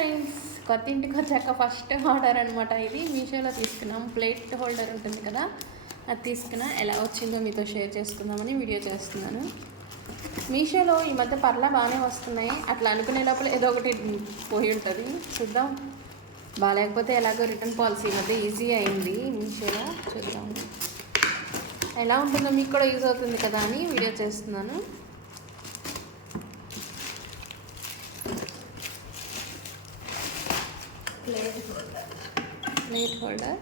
Friends, కొత్త ఇంటికి వచ్చాక ఫస్ట్ ఆర్డర్ అనమాట ఇది. మీషోలో తీసుకున్నాం. ప్లేట్ హోల్డర్ ఉంటుంది కదా, అది తీసుకున్నా. ఎలా వచ్చిందో మీతో షేర్ చేసుకుందామని వీడియో చేస్తున్నాను. మీషోలో ఈ మధ్య బాగానే వస్తున్నాయి. అట్లా అనుకునే లోపల ఏదో ఒకటి పోయి ఉంటుంది. చూద్దాం. బాగాలేకపోతే ఎలాగో రిటర్న్ పాలసీ మధ్య ఈజీ అయింది మీషోలో. చూద్దాం ఎలా ఉంటుందో, మీకు కూడా యూజ్ అవుతుంది కదా అని వీడియో చేస్తున్నాను. ప్లేట్ హోల్డర్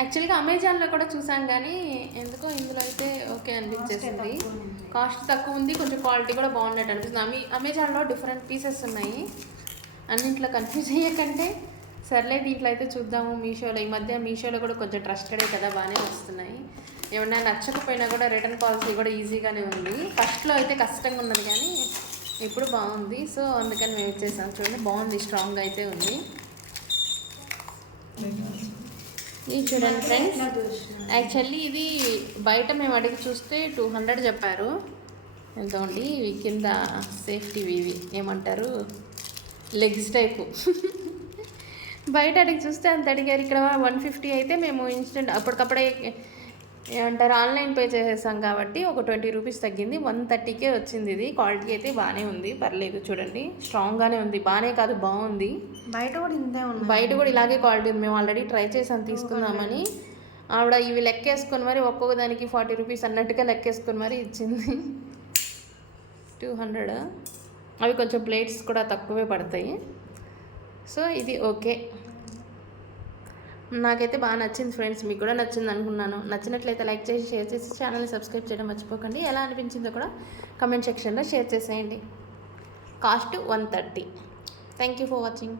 యాక్చువల్గా అమెజాన్లో కూడా చూసాం, కానీ ఎందుకో ఇందులో అయితే ఓకే అనిపించేసింది. కాస్ట్ తక్కువ ఉంది, కొంచెం క్వాలిటీ కూడా బాగున్నట్టు అనిపిస్తుంది. అమెజాన్లో డిఫరెంట్ పీసెస్ ఉన్నాయి. అన్నింట్లో కన్ఫ్యూజ్ అయ్యేకంటే సర్లే దీంట్లో అయితే చూద్దాము. మీషోలో ఈ మధ్య మీషోలో కూడా కొంచెం ట్రస్టెడే కదా, బాగానే వస్తున్నాయి. ఏమన్నా నచ్చకపోయినా కూడా రిటర్న్ పాలసీ కూడా ఈజీగానే ఉంది. ఫస్ట్లో అయితే కష్టంగా ఉన్నది, కానీ ఇప్పుడు బాగుంది. సో అందుకని మేము ఇచ్చేసాం. చూడండి, బాగుంది, స్ట్రాంగ్గా అయితే ఉంది. ఇది చూడండి ఫ్రెండ్స్, యాక్చువల్లీ ఇది బయట మేము అడిగి చూస్తే 200 చెప్పారు. ఎంతోండి ఇవి కింద సేఫ్టీవి, ఇవి ఏమంటారు, లెగ్స్ టైపు. బయట అడిగి చూస్తే అంత అడిగారు. ఇక్కడ 150 అయితే మేము ఇన్స్టెంట్ అప్పటికప్పుడే ఏమంటారు ఆన్లైన్ పే చేసేసాం కాబట్టి ఒక 20 రూపీస్ తగ్గింది. 130కే వచ్చింది. ఇది క్వాలిటీ అయితే బాగానే ఉంది, పర్లేదు. చూడండి, స్ట్రాంగ్గానే ఉంది. బాగానే కాదు, బాగుంది. బయట కూడా ఇంతే ఉంది. బయట కూడా ఇలాగే క్వాలిటీ ఉంది. మేము ఆల్రెడీ ట్రై చేసాం తీసుకుందామని. ఆవిడ ఇవి లెక్కేసుకొని మరి ఒక్కొక్క దానికి 40 రూపీస్ అన్నట్టుగా లెక్కేసుకొని మరి ఇచ్చింది. 200. అవి కొంచెం ప్లేట్స్ కూడా తక్కువే పడతాయి. సో ఇది ఓకే, నాకైతే బాగా నచ్చింది ఫ్రెండ్స్. మీకు కూడా నచ్చింది అనుకున్నాను. నచ్చినట్లయితే లైక్ చేసి, షేర్ చేసి, ఛానల్ని సబ్స్క్రైబ్ చేయడం మర్చిపోకండి. ఎలా అనిపించిందో కూడా కమెంట్ సెక్షన్లో షేర్ చేసేయండి. Cost 130. Thank you for watching.